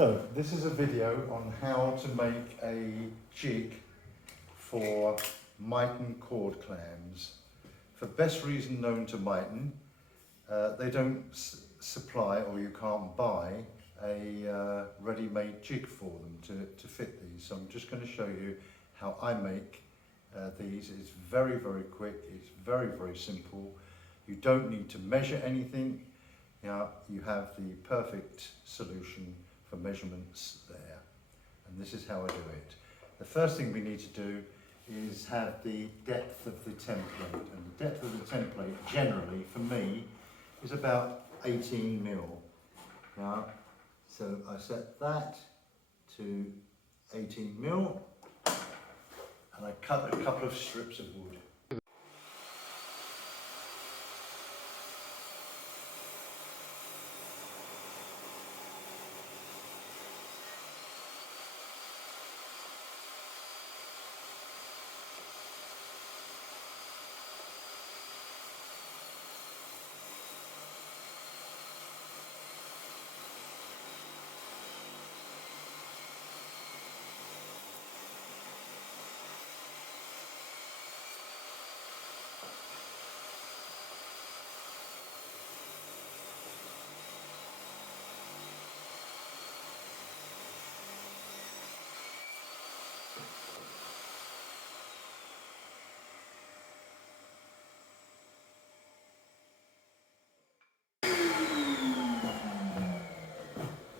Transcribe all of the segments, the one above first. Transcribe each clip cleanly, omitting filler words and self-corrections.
So this is a video on how to make a jig for Miton cord clams. For best reason known to Miton, they don't supply, or you can't buy, a ready-made jig for them to fit these. So I'm just going to show you how I make these. It's very, very quick. It's very, very simple. You don't need to measure anything. You have the perfect solution for measurements there. And this is how I do it. The first thing we need to do is have the depth of the template. And the depth of the template, generally, for me, is about 18 mil. So I set that to 18 mil, and I cut a couple of strips of wood.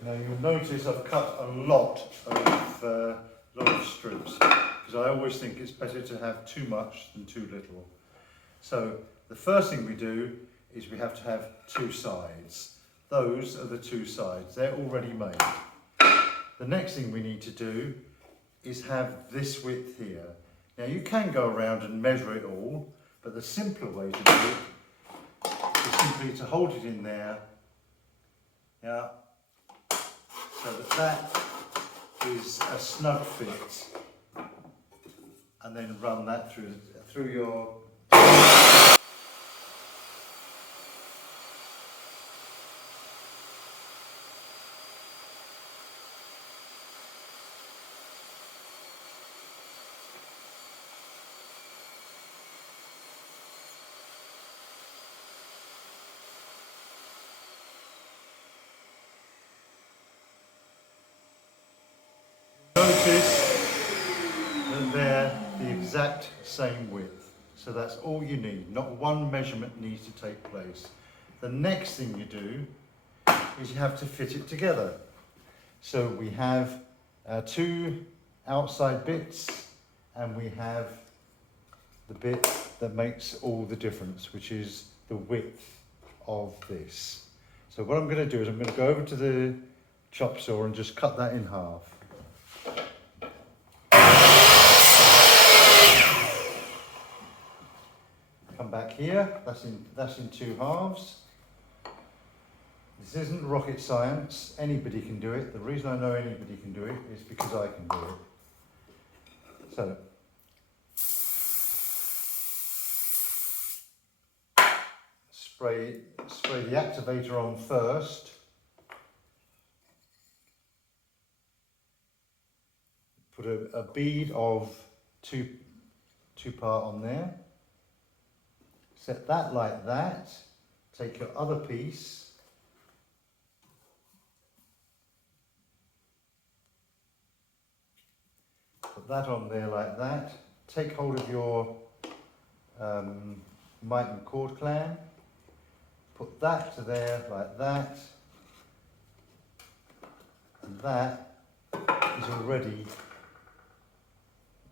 Now you'll notice I've cut a lot of strips, because I always think it's better to have too much than too little. So the first thing we do is we have to have two sides. Those are the two sides, they're already made. The next thing we need to do is have this width here. Now you can go around and measure it all, but the simpler way to do it is simply to hold it in there, so that is a snug fit, and then run that through your notice that they're the exact same width. So that's all you need. Not one measurement needs to take place. The next thing you do is you have to fit it together. So we have two outside bits, and we have the bit that makes all the difference, which is the width of this. So what I'm going to do is I'm going to go over to the chop saw and just cut that in half. Come back here, that's in two halves. This isn't rocket science, anybody can do it. The reason I know anybody can do it is because I can do it. So, spray the activator on first. Put a bead of two part on there. Set that like that. Take your other piece. Put that on there like that. Take hold of your Miton cord clam. Put that to there like that. And that is already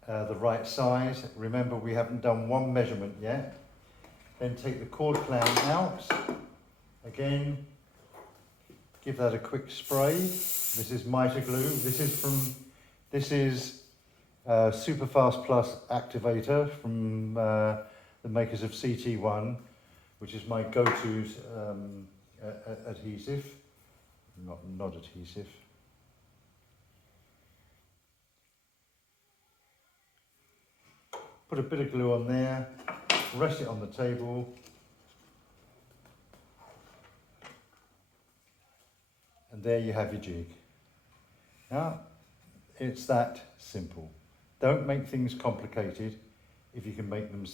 the right size. Remember, we haven't done one measurement yet. Then take the cord clam out. Again, give that a quick spray. This is Mitre glue. This is Super Fast Plus activator from the makers of CT1, which is my go-to adhesive. Not adhesive. Put a bit of glue on there, rest it on the table, and there you have your jig. Now, it's that simple. Don't make things complicated if you can make them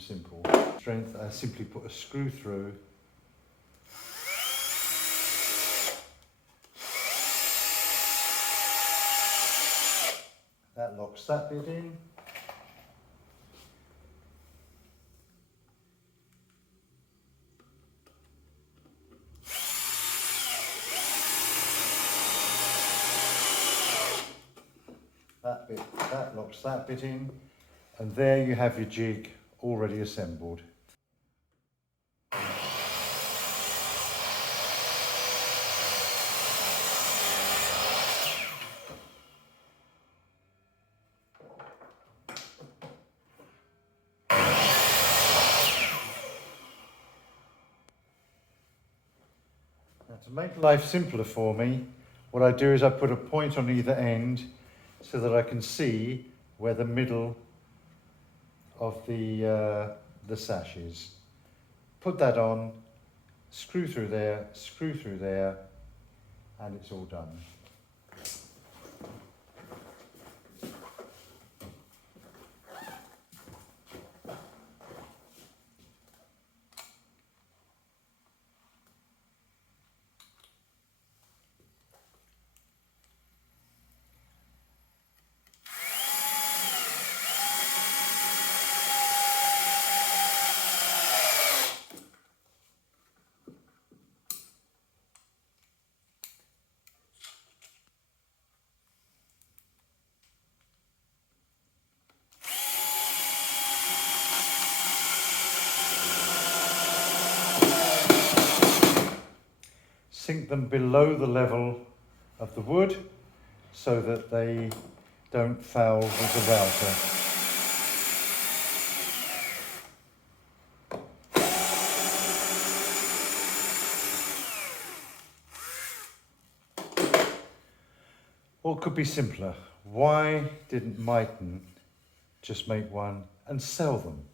simple. Strength, I simply put a screw through. That locks that bit in. That locks that bit in, and there you have your jig already assembled. Now, to make life simpler for me, what I do is I put a point on either end so that I can see where the middle of the sash is. Put that on, screw through there, and it's all done. Sink them below the level of the wood so that they don't foul with the router. Or it could be simpler. Why didn't Mighton just make one and sell them?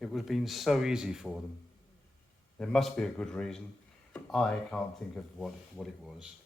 It would have been so easy for them. There must be a good reason. I can't think of what it was.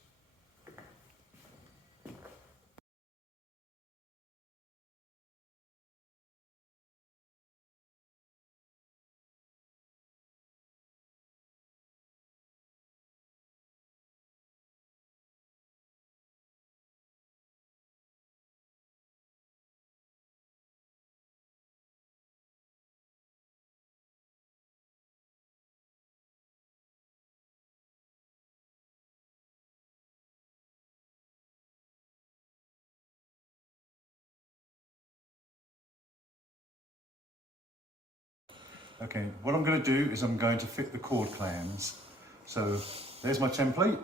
Okay, what I'm going to do is I'm going to fit the cord clams. So there's my template.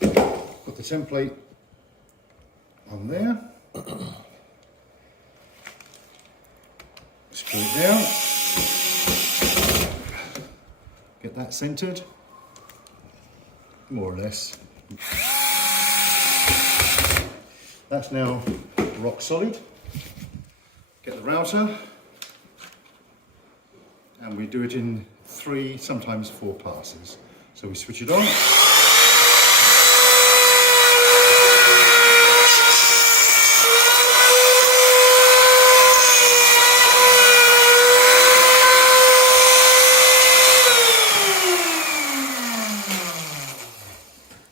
Put the template on there. Screw it down. Get that centered, more or less. That's now rock solid. Get the router. And we do it in 3, sometimes 4 passes. So we switch it on.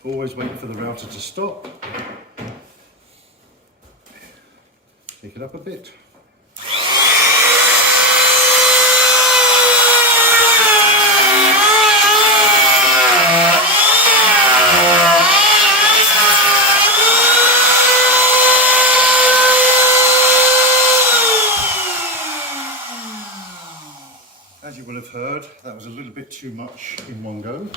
Always wait for the router to stop. Take it up a bit. As you will have heard, that was a little bit too much in one go.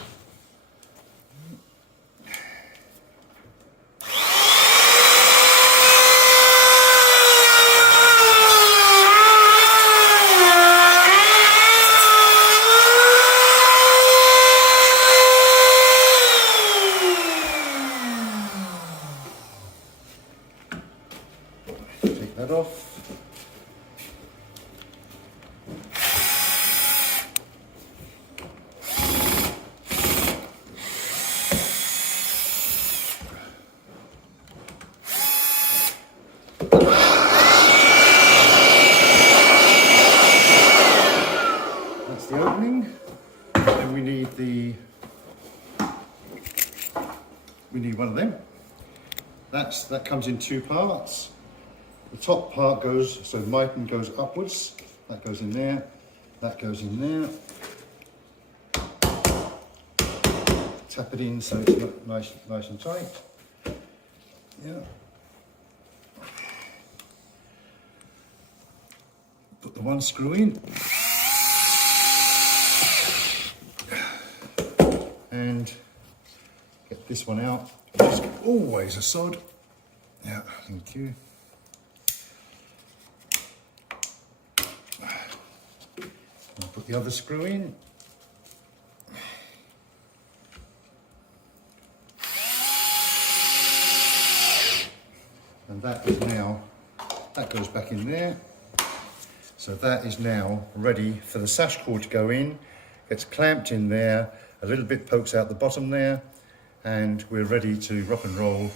Take that off. turning. Then we need one of them. That comes in two parts. The top part goes, so miton goes upwards. That goes in there. That goes in there. Tap it in so it's nice and tight. Yeah. Put the one screw in. And get this one out, which is always a sod. Yeah, thank you. I'll put the other screw in. And that goes back in there. So that is now ready for the sash cord to go in. It's clamped in there, a little bit pokes out the bottom there, and we're ready to rock and roll.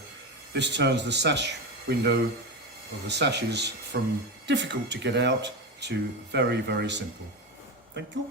This turns the sash window, or the sashes, from difficult to get out to very, very simple. Thank you.